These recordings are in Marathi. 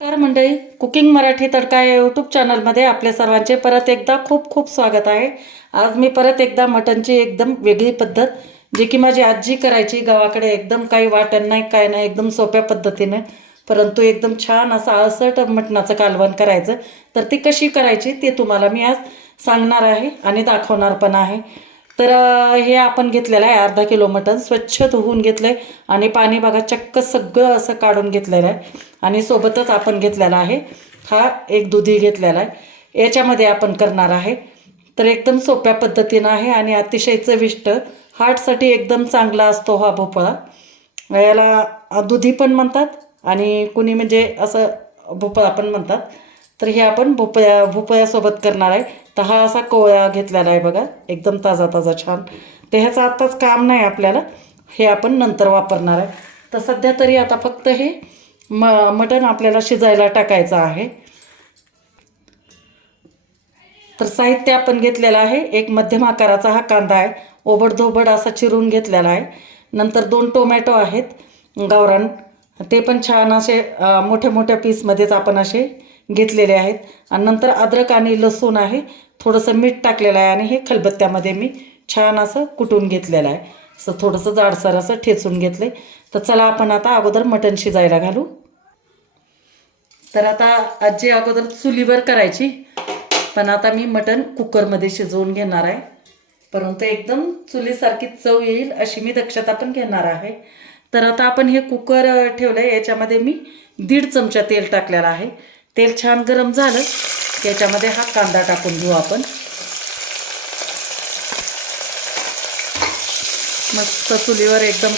नमस्कार मंडळी, कुकिंग मराठी तडका या यूट्यूब चॅनलमध्ये आपल्या सर्वांचे परत एकदा खूप खूप स्वागत आहे. आज मी परत एकदा मटणची एकदम वेगळी पद्धत, जी की माझी आजी करायची गावाकडे, एकदम काही वाटण नाही काय नाही, एकदम सोप्या पद्धतीने, परंतु एकदम छान असं आळसट मटणाचं कालवण करायचं. तर ती कशी करायची ते तुम्हाला मी आज सांगणार आहे आणि दाखवणार पण आहे. तर हे आपण घेतलेलं आहे अर्धा किलो मटण, स्वच्छ धुवून घेतलं आहे आणि पाणी बघा चक्क सगळं असं काढून घेतलेलं आहे. आणि सोबतच आपण घेतलेला आहे हा एक दुधी घेतलेला आहे. याच्यामध्ये आपण करणार आहे. तर एकदम सोप्या पद्धतीनं आहे आणि अतिशय चविष्ट, हार्टसाठी एकदम चांगला असतो हा भोपळा. याला दुधी पण म्हणतात आणि कुणी म्हणजे असं भोपळा पण म्हणतात. तर हे आपण भोपळ्यासोबत करणार आहे. तर हा असा कोवळा घेतलेला आहे बघा, एकदम ताजा ताजा छान. तर ह्याचं आत्ताच काम नाही आपल्याला, हे आपण नंतर वापरणार आहे. तर सध्या तरी आता फक्त हे मटण आपल्याला शिजायला टाकायचं आहे. तर साहित्य आपण घेतलेलं आहे, एक मध्यम आकाराचा हा कांदा आहे, ओबडधोबड असा चिरून घेतलेला आहे. नंतर 2 टोमॅटो आहेत गावरान, ते पण छान असे मोठ्या मोठ्या पीसमध्येच आपण असे घेतलेले आहेत. आणि नंतर अद्रक आणि लसूण आहे, थोडंसं मीठ टाकलेलं आहे आणि हे खलबत्त्यामध्ये मी छान असं कुटून घेतलेलं आहे. असं थोडंसं जाडसर असं ठेचून घेतलं आहे. तर चला आपण आता अगोदर मटण शिजायला घालू. तर आता आजी अगोदर चुलीवर करायची, पण आता मी मटण कुकरमध्ये शिजवून घेणार आहे. परंतु एकदम चुलीसारखी चव येईल अशी मी दक्षता पण घेणार आहे. तर आता आपण हे कुकर ठेवलं आहे, याच्यामध्ये मी 1.5 चमचा तेल टाकलेलं आहे. तेल छान गरम झालं की याच्यामध्ये हा कांदा टाकून घेऊ आपण. मस्त चुलीवर एकदम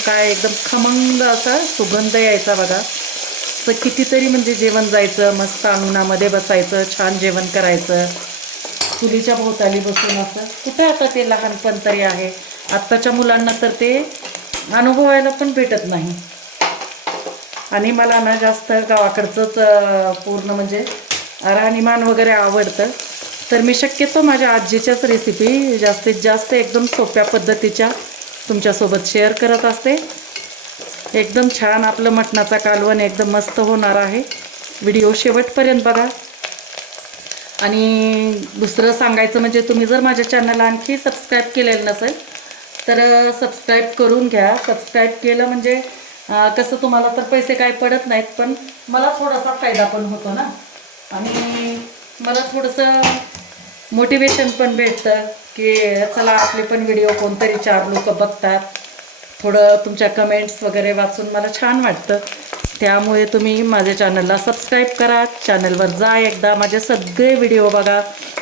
खमंग असा सुगंध यायचा बघा. तर कितीतरी म्हणजे जेवण जायचं, मस्त अंगणामध्ये बसायचं, छान जेवण करायचं चुलीच्या भोवताली बसून. असं कुठे आता ते लहानपण तरी आहे, आत्ताच्या मुलांना तर ते अनुभवायला पण भेटत नाही. आणि मला ना जास्त गावाकडचंच पूर्ण म्हणजे राहणीमान वगैरे आवडतं. तर मी शक्यतो माझ्या आजीच्याच रेसिपी जास्तीत जास्त एकदम सोप्या पद्धतीच्या तुमच्यासोबत शेअर करत असते. एकदम छान आपलं मटणाचा कालवण एकदम मस्त होणार आहे. व्हिडिओ शेवटपर्यंत बघा. आणि दुसरं सांगायचं म्हणजे, तुम्ही जर माझ्या चॅनलला आणखी सबस्क्राईब केलेलं नसेल तर सबस्क्राईब करून घ्या. सबस्क्राईब केलं म्हणजे कसं तुम्हाला तर पैसे काही पडत नाहीत, पण मला थोडासा फायदा पण होतो ना, आणि मला थोडंसं मोटिवेशन पण भेटतं की चला आपले पण व्हिडिओ कोणतरी 4 लोक बघतात. थोडं तुमच्या कमेंट्स वगैरे वाचून मला छान वाटतं. त्यामुळे तुम्ही माझ्या चॅनलला सबस्क्राईब करा, चॅनलवर जा एकदा, माझे सगळे व्हिडिओ बघा.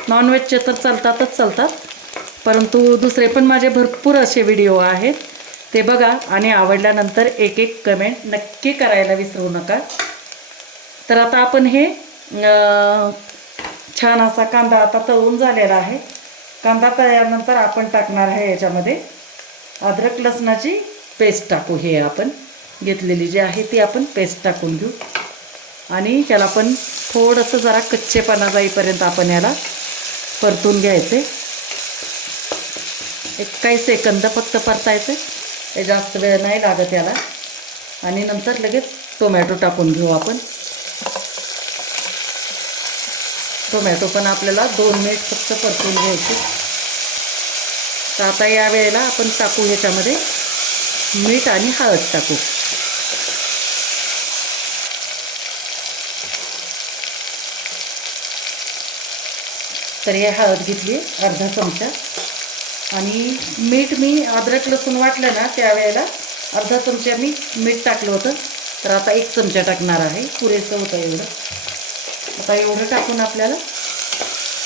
नॉनव्हेजचे तर चालतात, परंतु दुसरे पण माझे भरपूर असे व्हिडिओ आहेत, ते बघा आणि आवडल्यानंतर एक एक कमेंट नक्की करायला विसरू नका. तर आता आपण हे छान असा कांदा आता तळून झालेला आहे. कांदा तळल्यानंतर आपण टाकणार आहे याच्यामध्ये अद्रक लसणाची पेस्ट टाकू. हे आपण घेतलेली जी आहे ती आपण पेस्ट टाकून घेऊ आणि त्याला पण थोडंसं जरा कच्चेपणा जाईपर्यंत आपण याला परतून घ्यायचे. एक काही सेकंद फक्त परतायचे, हे जास्त वेळ नाही लागत याला. आणि नंतर लगेच टोमॅटो टाकून घेऊ आपण. टोमॅटो पण आपल्याला 2 मिनिट फक्त परतून घ्यायचे. तर आता या वेळेला आपण टाकू ह्याच्यामध्ये मीठ आणि हळद टाकू. तर हे हळद घेतली अर्धा चमचा, आणि मीठ मी अद्रक लसूण वाटलं ना त्यावेळेला अर्धा चमचा मी मीठ टाकलं होतं. तर आता 1 चमचा टाकणार आहे, पुरेसं होतं एवढं. आता एवढं टाकून आपल्याला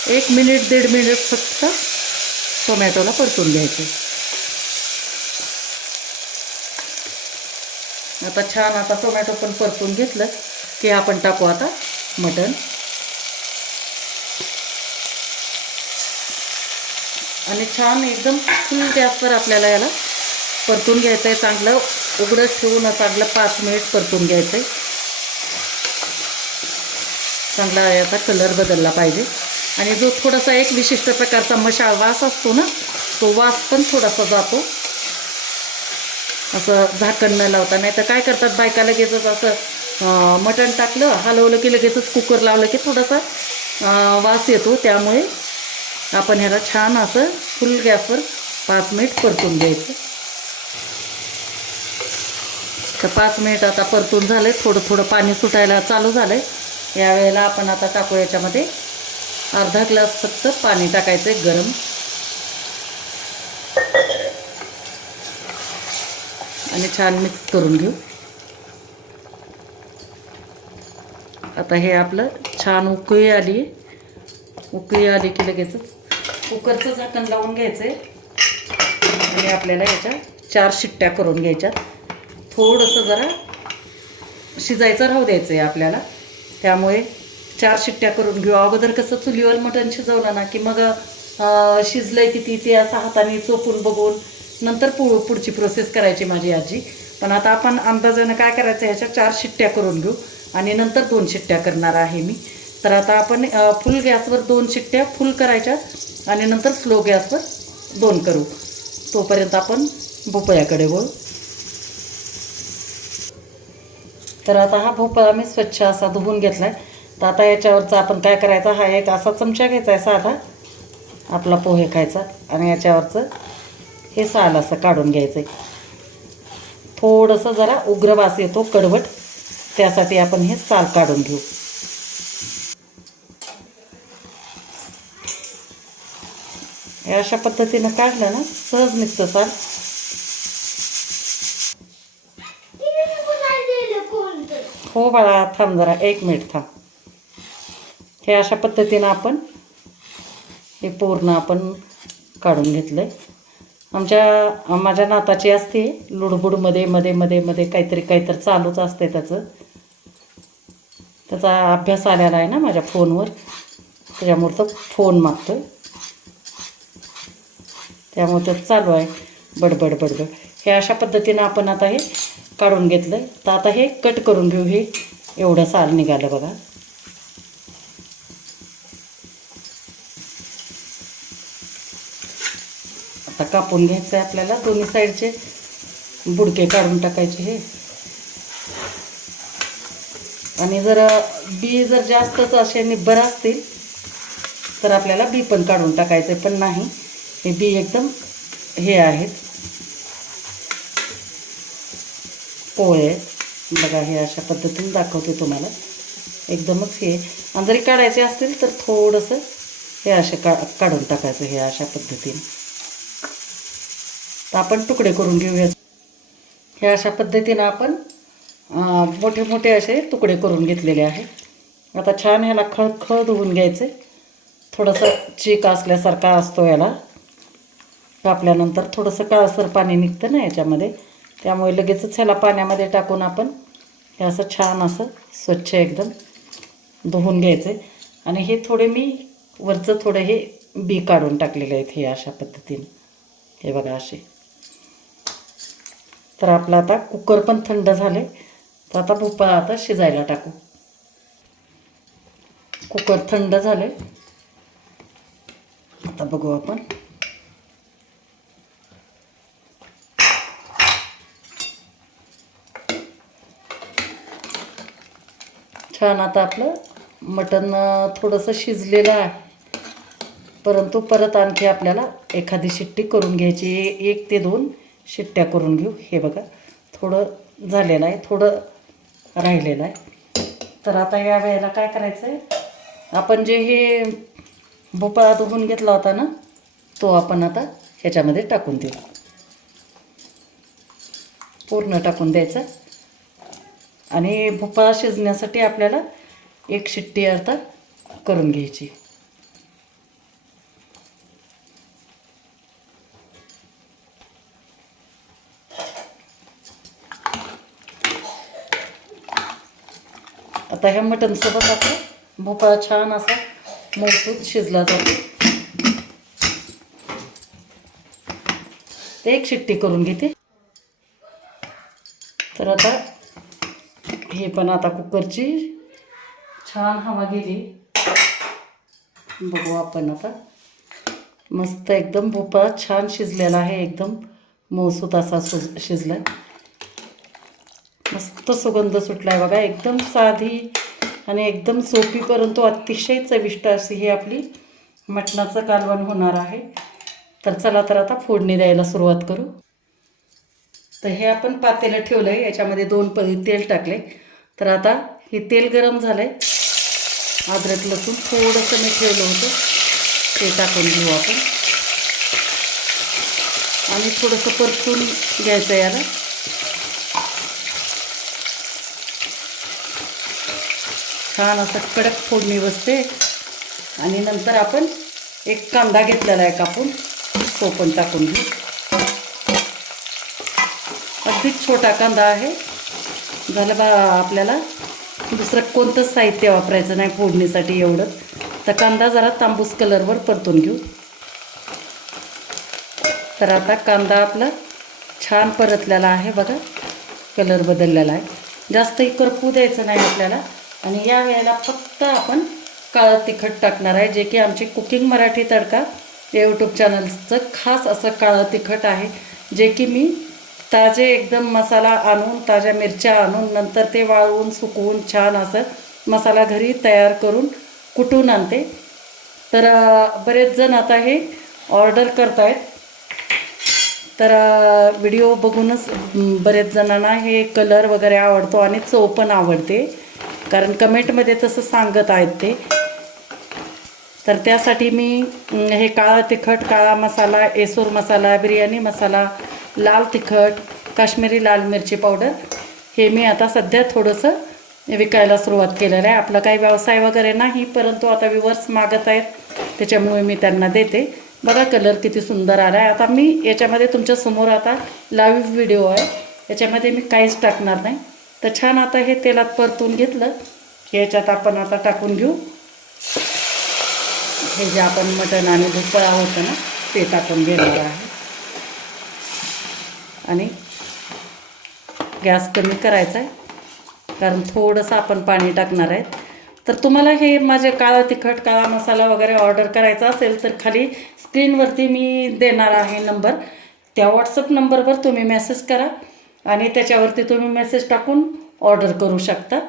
1 मिनिट 1.5 मिनिट फक्त टोमॅटोला परतून घ्यायचे. आता छान आता टोमॅटो पण परतून घेतलं की आपण टाकू आता मटण. आणि छान एकदम फुल गॅसवर आपल्याला याला परतून घ्यायचं आहे. चांगलं उघडंच ठेवून चांगलं 5 मिनिट परतून घ्यायचं आहे. चांगला याचा कलर बदलला पाहिजे. आणि जो थोडासा एक विशिष्ट प्रकारचा मशाळ वास असतो ना, तो वास पण थोडासा जातो. असं झाकण न लावता, नाही तर काय करतात बायका लगेचच असं मटण टाकलं, हलवलं की लगेचच कुकर लावलं की थोडासा वास येतो. त्यामुळे आपण ह्याला छान असं फुल गॅसवर 5 मिनिट परतून घ्यायचं. तर 5 मिनिट आता परतून झाले. थोडं थोडं पाणी सुटायला चालू झालं आहे. यावेळेला आपण आता टाकू याच्यामध्ये अर्धा ग्लास फक्त पाणी टाकायचं आहे गरम. आणि छान मिक्स करून घेऊ. आता हे आपलं छान उकळी आली की लगेचच कुकरचं झाकण लावून घ्यायचं आहे. आणि आपल्याला याच्या 4 शिट्ट्या करून घ्यायच्या. थोडंसं जरा शिजायचं राहू द्यायचं आहे आपल्याला. त्यामुळे 4 शिट्ट्या करून घेऊ. अगोदर कसं चुलीवर मटण शिजवलं ना की मग शिजलंय किती ते असं हाताने चोपून बघून नंतर पुढची प्रोसेस करायची माझी आजी. पण आता आपण अंदाजानं काय करायचं, ह्याच्या 4 शिट्ट्या करून घेऊ आणि नंतर 2 शिट्ट्या करणार आहे मी. तर आता आपण फुल गॅसवर 2 शिट्ट्या फुल करायच्या आणि नंतर स्लो गॅसवर 2 करू. तोपर्यंत आपण भोपळ्याकडे वळू. तर आता हा भोपळा मी स्वच्छ असा धुवून घेतला आहे. तर आता याच्यावरचा आपण काय करायचा, हा एक असा चमचा घ्यायचा आहे साधा आपला पोहे खायचा. आणि याच्यावरचं हे साल असं काढून घ्यायचं आहे. थोडंसं जरा उग्र वास येतो कडवट, त्यासाठी आपण हे साल काढून घेऊ. हे अशा पद्धतीनं काढलं ना सहज निघतं साल. हो बाळा, थांब जरा 1 मिनिट थांब. हे अशा पद्धतीनं आपण हे पूर्ण आपण काढून घेतलं आहे. माझ्या नाताची असते लुडबुडमध्ये मध्ये काहीतरी चालूच असते त्याचा अभ्यास आलेला आहे ना माझ्या फोनवर. त्याच्यामुळे तो फोन मागतो, त्यामुळे तो चालू आहे बडबड. हे अशा पद्धतीनं आपण आता हे काढून घेतलं आहे. तर आता हे कट करून घेऊ. हे एवढं साल निघालं बघा. आता कापून घ्यायचं आहे आपल्याला. दोन्ही साईडचे बुडके काढून टाकायचे हे. आणि जर बी जास्तच असे निब्बर असतील तर आपल्याला बी पण काढून टाकायचं, पण नाही, हे बी एकदम हे आहेत पोळे बघा. हे अशा पद्धतीने दाखवते तुम्हाला. एकदमच हे. आणि जरी काढायचे असतील तर थोडंसं हे असे काढून टाकायचं हे अशा पद्धतीने. तर आपण तुकडे करून घेऊया. हे अशा पद्धतीनं आपण मोठे मोठे असे तुकडे करून घेतलेले आहेत. आता छान ह्याला खळखळ धुवून घ्यायचे. थोडंसं चीक असल्यासारखा असतो याला. कापल्यानंतर थोडंसं काळसर पाणी निघतं ना याच्यामध्ये, त्यामुळे लगेचच ह्याला पाण्यामध्ये टाकून आपण हे असं छान असं स्वच्छ एकदम धुवून घ्यायचे. आणि हे थोडे मी वरचं थोडं हे बी काढून टाकलेले आहेत हे अशा पद्धतीने. हे बघा असे. तर आपला आता कुकर पण थंड झाले. तर आता भोपळा आता शिजायला टाकू. कुकर थंड झाले. आता बघू आपण. छान आता आपलं मटण थोडंसं शिजलेलं आहे, परंतु परत आणखी आपल्याला एखादी शिट्टी करून घ्यायची. 1 ते 2 शिट्ट्या करून घेऊ. हे बघा थोडं झालेलं आहे, थोडं राहिलेलं आहे. तर आता या वेळेला काय करायचं आहे, आपण जे हे भोपळा धुवून घेतला होता ना, तो आपण आता ह्याच्यामध्ये टाकून देऊ. पूर्ण टाकून द्यायचा. आणि भोपळा शिजण्यासाठी आपल्याला 1 शिट्टी आता करून घ्यायची. आता ह्या मटणसोबत आपला भोपळा छान असा मऊसूत शिजला जातो. ते 1 शिट्टी करून घेते. तर आता हे पण आता कुकरची छान हवा गेली. बघू आपण आता. मस्त एकदम भोपळा छान शिजलेला आहे. एकदम मऊसूत असा शिजला. मस्त मस्त सुगंध सुटला आहे बघा. एकदम साधी आणि एकदम सोपी परंतु अतिशय चविष्ट अशी ही आपली मटणाचं कालवण होणार आहे. तर चला तर आता फोडणी द्यायला सुरुवात करू. तर हे आपण पातेलं ठेवलं आहे, याच्यामध्ये 2 पळी तेल टाकले. तर आता हे तेल गरम झालं आहे. अद्रक लसूण थोडंसं मी ठेवलं होतं ते टाकून घेऊ आपण आणि थोडंसं परतून घ्यायचं याला. छान असं कडक फोडणी बसते. आणि नंतर आपण एक कांदा घेतलेला आहे कापून, तो पण टाकून घेऊ. अगदीच छोटा कांदा आहे. झालं बा, आपल्याला दुसरं कोणतंच साहित्य वापरायचं नाही फोडणीसाठी एवढं. तर कांदा जरा तांबूस कलरवर परतून घेऊ. तर आता कांदा आपला छान परतलेला आहे बघा, कलर बदललेला आहे. जास्तही करपू द्यायचं नाही आपल्याला. आणि या वेळेला फक्त आपण काळं तिखट टाकणार आहे, जे की आमची कुकिंग मराठी तडका या यूट्यूब चॅनलचं खास असं काळं तिखट आहे, जे की मी ताजे एकदम मसाला आणून, ताज्या मिरच्या आणून, नंतर ते वाळवून सुकवून छान असं मसाला घरी तयार करून कुटून आणते. तर बरेच जण आता हे ऑर्डर करतायत. तर व्हिडिओ बघूनच बरेच जणांना हे कलर वगैरे आवडतो आणि चव पण आवडते, कारण कमेंटमध्ये तसं सांगत आहेत ते. तर त्यासाठी मी हे काळा तिखट, काळा मसाला, एसूर मसाला, बिर्याणी मसाला, लाल तिखट, काश्मीरी लाल मिरची पावडर हे मी आता सध्या थोडंसं विकायला सुरुवात केलेलं आहे. आपला काही व्यवसाय वगैरे नाही, परंतु आता व्ह्यूअर्स मागत आहेत त्याच्यामुळे मी त्यांना देते. बघा कलर किती सुंदर आला आहे. आता मी याच्यामध्ये तुमच्यासमोर आता लाईव्ह व्हिडिओ आहे, याच्यामध्ये मी काहीच टाकणार नाही. तर छान आता हे तेलात परतून घेतलं की याच्यात आपण आता टाकून घेऊ हे जे आपण मटण आणि भोपळा होतं ना ते टाकून घेणार आहे. आणि गॅस कमी करायचा आहे, कारण थोडंसं आपण पाणी टाकणार आहे. तर तुम्हाला हे माझे काळा तिखट, काळा मसाला वगैरे ऑर्डर करायचा असेल तर खाली स्क्रीनवरती मी देणार आहे नंबर. त्या व्हॉट्सअप नंबरवर तुम्ही मेसेज करा आणि त्याच्यावरती तुम्ही मेसेज टाकून ऑर्डर करू शकता.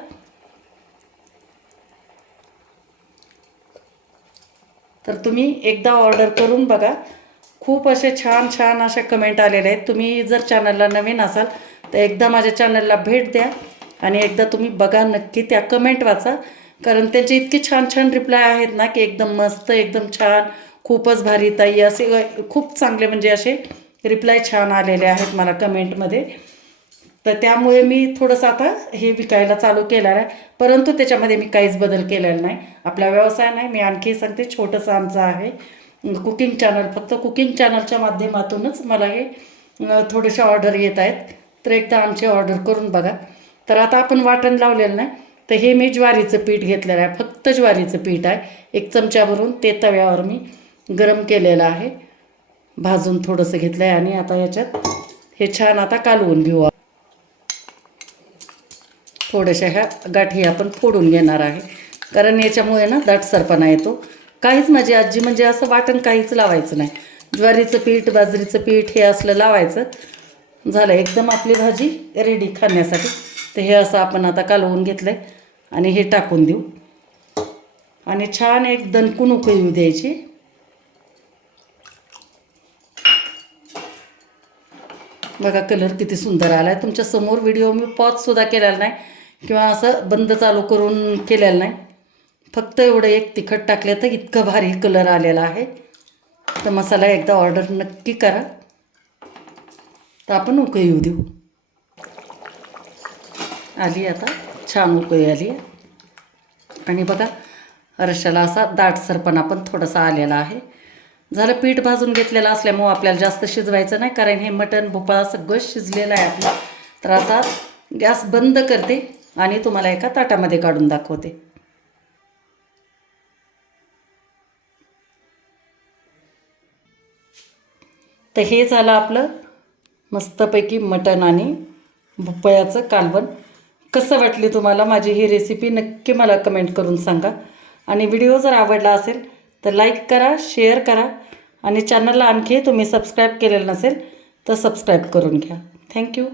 तर तुम्ही एकदा ऑर्डर करून बघा. खूप असे छान छान अशा कमेंट आलेल्या आहेत. तुम्ही जर चॅनलला नवीन असाल तर एकदा माझ्या चॅनलला भेट द्या आणि एकदा तुम्ही बघा नक्की, त्या कमेंट वाचा, कारण त्यांचे इतके छान छान रिप्लाय आहेत ना की एकदम मस्त, एकदम छान, खूपच भारी ताई, असे खूप चांगले म्हणजे असे रिप्लाय छान आलेले आहेत मला कमेंटमध्ये. तर त्यामुळे मी थोडंसं आता हे विकायला चालू केलेलं आहे, परंतु त्याच्यामध्ये मी काहीच बदल केलेला नाही. आपला व्यवसाय नाही, मी आणखी सांगते, छोटंसं आमचं आहे कुकिंग चॅनल. फक्त कुकिंग चॅनलच्या माध्यमातूनच मला हे थोडेसे ऑर्डर येत आहेत. तर एकदा आमची ऑर्डर करून बघा. तर आता आपण वाटण लावलेलं नाही. तर हे मी ज्वारीचं पीठ घेतलेलं आहे, फक्त ज्वारीचं पीठ आहे. 1 चमचा भरून ते तव्यावर मी गरम केलेलं आहे, भाजून थोडंसं घेतलं आहे. आणि आता याच्यात हे छान आता कालवून घेऊ. थोड्याशा ह्या गाठी आपण फोडून घेणार आहे, कारण याच्यामुळे ना दाटसरपणा येतो. काहीच माझी आजी म्हणजे असं वाटण काहीच लावायचं नाही. ज्वारीचं पीठ, बाजरीचं पीठ हे असलं लावायचं. झालं, एकदम आपली भाजी रेडी खाण्यासाठी. तर हे असं आपण आता कालवून घेतलं आहे आणि हे टाकून देऊ आणि छान एक दणकून उकळी द्यायची. बघा कलर किती सुंदर आला आहे. तुमच्यासमोर व्हिडिओ मी पॉजसुद्धा केलेला नाही किंवा असं बंद चालू करून केलेलं नाही. फक्त एवढं एक तिखट टाकलं तर इतकं भारी कलर आलेला आहे. तर मसाला एकदा ऑर्डर नक्की करा. तर आपण उकळी येऊ देऊ. आली आता छान उकळी आली आणि बघा रश्श्याला असा दाटसरपणा पण थोडासा आलेला आहे. झालं, पीठ भाजून घेतलेलं असल्यामुळं आपल्याला जास्त शिजवायचं नाही, कारण हे मटण भोपळा सगळं शिजलेलं आहे आपलं. तर आता गॅस बंद करते आणि तुम्हाला एका ताटामध्ये काढून दाखवते. तर हे झालं आपलं मस्तपैकी मटण आणि भोपळ्याचं कालवण. कसं वाटली तुम्हाला माझी ही रेसिपी नक्की मला कमेंट करून सांगा. आणि व्हिडिओ जर आवडला असेल तर लाईक करा, शेअर करा आणि चॅनलला आणखी तुम्ही सबस्क्राईब केलेलं नसेल तर सबस्क्राईब करून घ्या. थँक्यू.